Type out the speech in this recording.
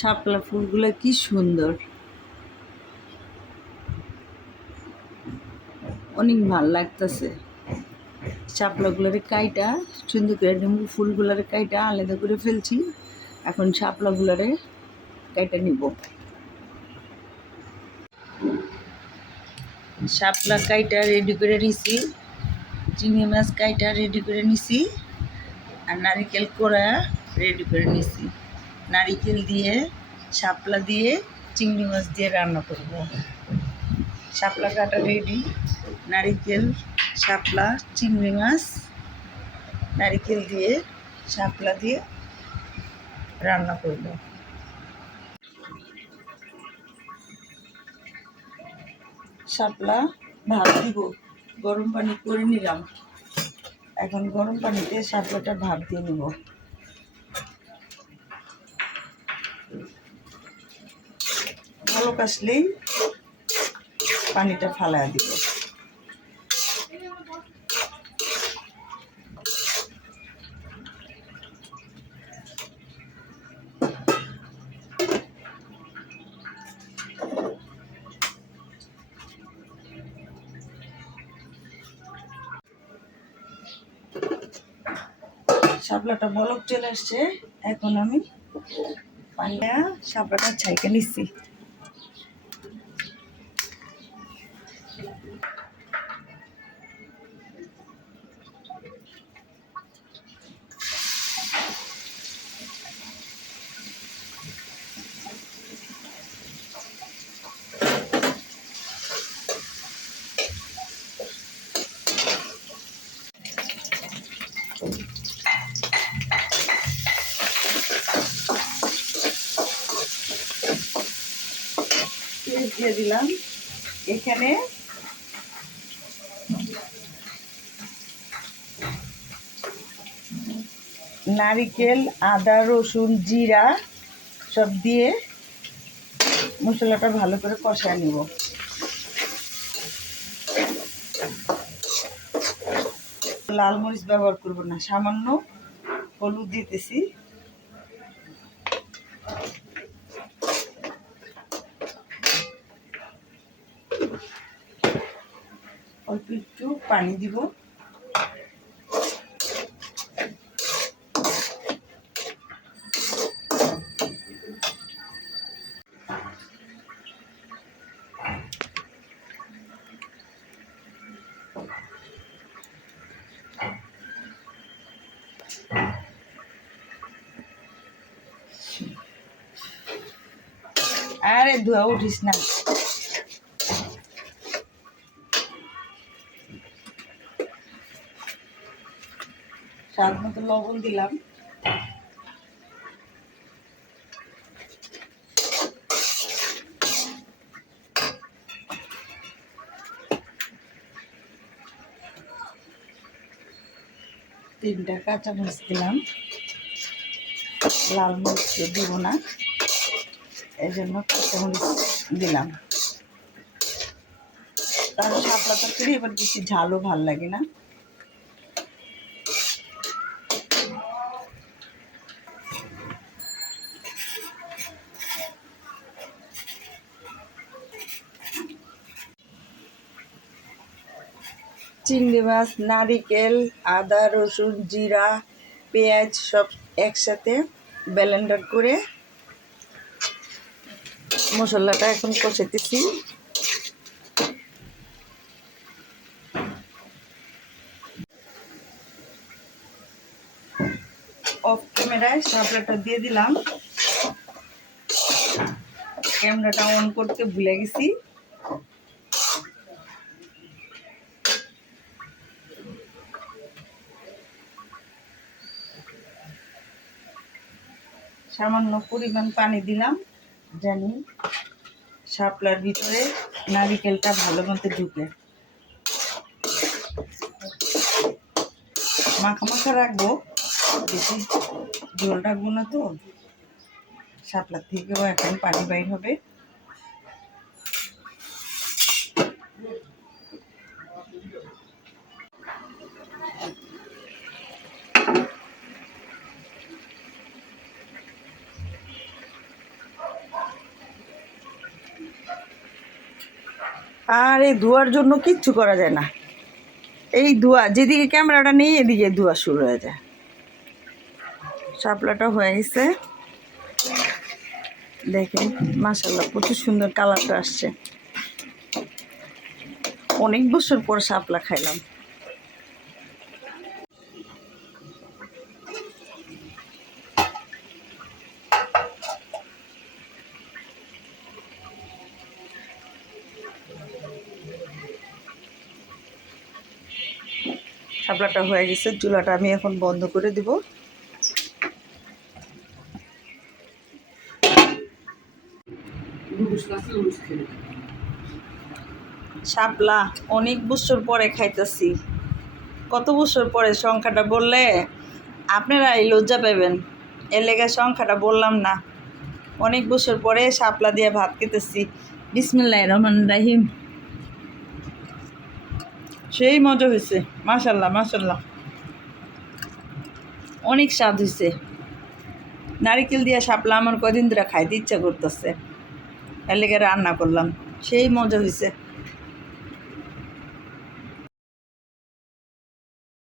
শাপলা ফুলগুলো কি সুন্দর, অনেক ভাল লাগতেছে। শাপলাগুলোরে কাইটা সুন্দর করে নেবো, ফুলগুলোরে কাইটা আলাদা করে ফেলছি। এখন শাপলাগুলোরে কাইটা নিব। শাপলা কাইটা রেডি করে নিছি, চিংড়ি মাছ কাইটা রেডি করে নিছি, আর নারিকেল কোড়া রেডি করে নিছি। নারিকেল দিয়ে, শাপলা দিয়ে, চিংড়ি মাছ দিয়ে রান্না করব। শাপলা কাটা রেডি, নারিকেল, শাপলা, চিংড়ি মাছ, নারিকেল দিয়ে, শাপলা দিয়ে রান্না করব। শাপলা ভাত দিব, গরম পানি করে নিলাম। এখন গরম পানিতে শাপলাটা ভাত দিয়ে নেব। বলক আসলেই পানিটা ফালায়া দিব। শাপলাটা বলক চলে আসছে, এখন আমি পানিটা শাপলাটা ছাইকে নিচ্ছি। পেঁয়াজ দিয়ে দিলাম। এখানে নারিকেল, আদা, রসুন, জিরা সব দিয়ে মশলাটা ভালো করে কষায় নিব। লাল মরিচ ব্যবহার করব না, সামান্য হলুদ দিতেছি। অল্প একটু পানি দিব। আরে ধোয়া উঠিস না। স্বাদ মতো লবণ দিলাম। তিনটা কাঁচামরিচ দিলাম, লাল মরিচ দিব না, এই জন্য কাঁচামরিচ দিলাম। কারণ শাপলা তরকারি এবার বেশি ঝালও ভাল লাগে না। চিংড়ি মাছ, নারিকেল, আদা, রসুন, জিরা, পেঁয়াজ সব একসাথে ব্লেন্ডার করে মশলাটা এখন কষাইতেছি। অফ ক্যামেরায় শাপলাটা দিয়ে দিলাম। ক্যামেরাটা অন করতে ভুলে গেছি। সামান্য পরিমাণ পানি দিলাম, জানি শাপলার ভিতরে নারিকেলটা ভালো মতো ঢুকে। মাখা মাখা রাখবো, বেশি ঝোল রাখবো না তো। শাপলার থেকেও এখন পানি বাইর হবে। আর এই ধোয়ার জন্য কিচ্ছু করা যায় না। এই ধোয়া যেদিকে ক্যামেরাটা নেই এদিকে ধোয়া শুরু হয়ে যায়। শাপলাটা হয়ে গেছে, দেখেন মাশাআল্লাহ প্রচুর সুন্দর কালারটা আসছে। অনেক বছর পর শাপলা খাইলাম। শাপলাটা হয়ে গেছে, চুলাটা আমি এখন বন্ধ করে দিব। শাপলা অনেক বছর পরে খাইতেছি। কত বছর পরে সংখ্যাটা বললে আপনারা এই লজ্জা পাবেন, এর লেগে সংখ্যাটা বললাম না। অনেক বছর পরে শাপলা দিয়ে ভাত খেতেছি। বিসমিল্লাহির রহমানির রহিম। সেই মজা হয়েছে, মাশাল্লাহ মাশাল্লাহ, অনেক স্বাদ হয়েছে। নারিকেল দিয়ে শাপলা আমার কদিন ধরে খাইতে ইচ্ছা করতেছে, এর লেগে রান্না করলাম। সেই মজা হয়েছে।